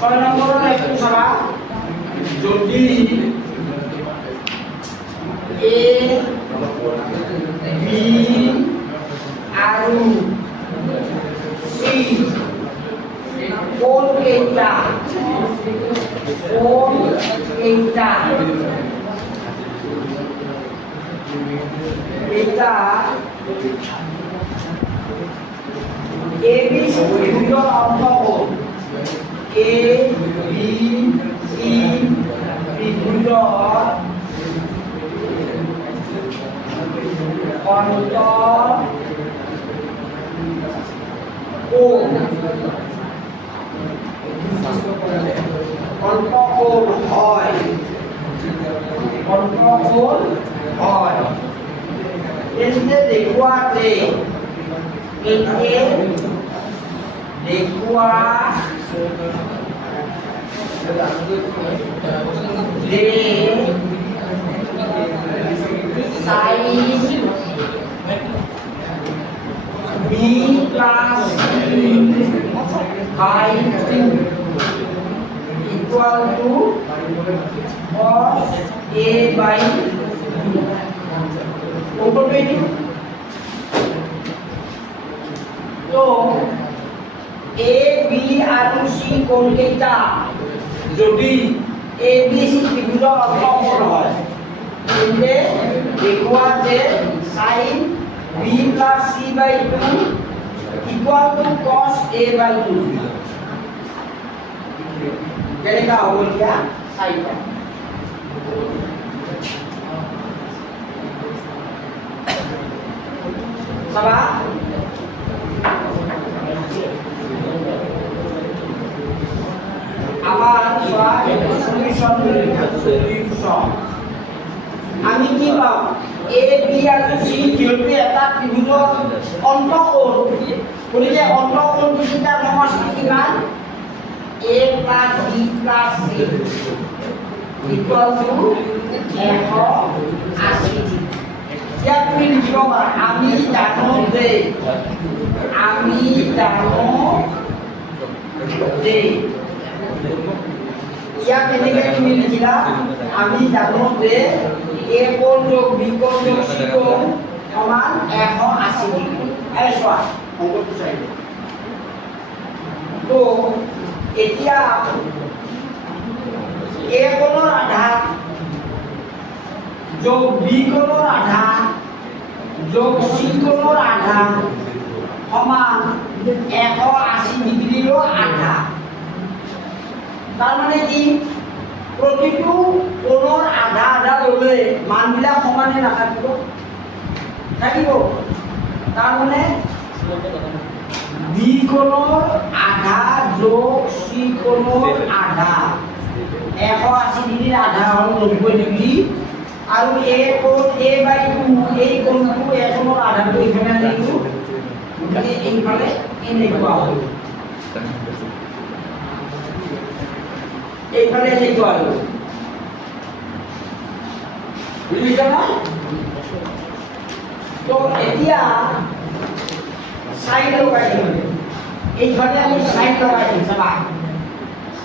6 নম্বৰৰ একটু চাবা যদি এ বি আৰু সি কোন কেইটা এটা এ বি ত্রিভুজৰ অংশ কোন এ বি সি ত্রিভুজৰ অন্ত কোন অন্তঃকোণ হয় এতে দেখুৱাতে sin b plus by 2 equal to cos a by 2 ওপর পেটি তো a b আৰু c কোন কেইটা যদি a b c ত্রিভুজৰ অন্তঃকোণ হয় তেন্তে দেখুৱা যে sin b plus c by 2 equal to cos a by 2 কেনেকা হ'ব এতিয়া চাইবা চাবা আমার সলিউশন আমি কি পাম এ বি আৰু সি যিহেতু এটা ত্রিভুজৰ অন্তঃকোণ গতিকে অন্তঃকোণটো কিটা সমষ্টি কিমান a plus b plus c equal to 180 ইয়াত তুমি লিখিব পাৰা আমি জানো যে ইয়াত এনেকৈ তুমি লিখিলা আমি জানো যে a কোণ যোগ b কোণ যোগ c কোণ সমান 180 ডিগ্ৰী এই চোৱা অংকটো চাই তো এতিয়া a কোণৰ আধা যোগ b কোণৰ আধা যোগ c কোণৰ আধা সমান 180 ডিগ্ৰীৰ আধা তাৰ মানে কি প্ৰতিটো কোণৰ আধা আধা ল'লে মানবিলাক সমানে নাথাকিব তাৰ মানে b কোণৰ আধা যোগ c কোণৰ আধা 180 ডিগ্ৰীৰ আধা হ'ল 90 ডিগ্ৰী আৰু a কোণ a by 2 এই কোণটো a কোণৰ আধাটো এখানে আনিলো গতিকে এইফালে এনেকুৱা হ'ল এইফালে এনেকুৱা হ'ল বুজিছা না তো এতিয়া সাইন লগাই দিম এইফালে আমি সাইন লগাই দিম চাবা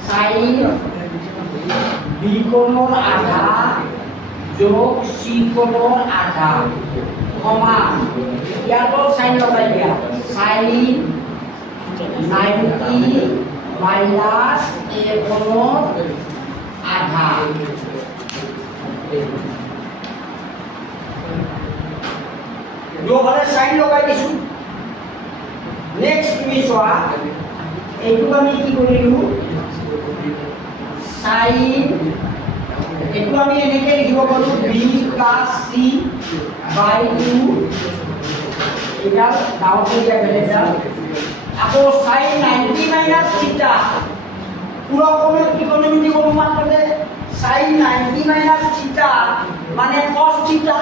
সাইন b কোণৰ আধা যোগ c কোণৰ আধা সমান ইয়াতো সাইন লগাই দিয়া সাইন 90 মাইনাস a কোণৰ আধা দুফালে সাইন লগাই দিছো নেক্সট তুমি চোৱা এইটো আমি কি কৰিলো সাইন এইটো আমি এনেকৈ লিখিব পাৰো b plus c by 2 এটা ডাউনটো দিয়া বেলেগটা আকৌ sin 90 minus theta পুরো ইকোনমিক অনুমান করলে sin 90 minus theta মানে cos theta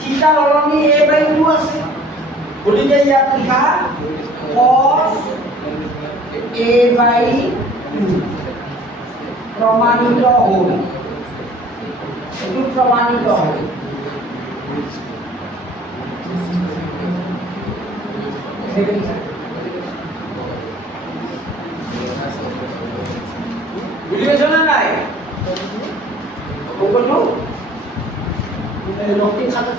theta ললনি a by 2 আছে গতিকে ইয়াত লিখা cos a by 2 প্রমাণিত হল এটু প্রমাণিত হল বুঝি পাইছ না নাই কোনটো লক্ষ্মী খাতা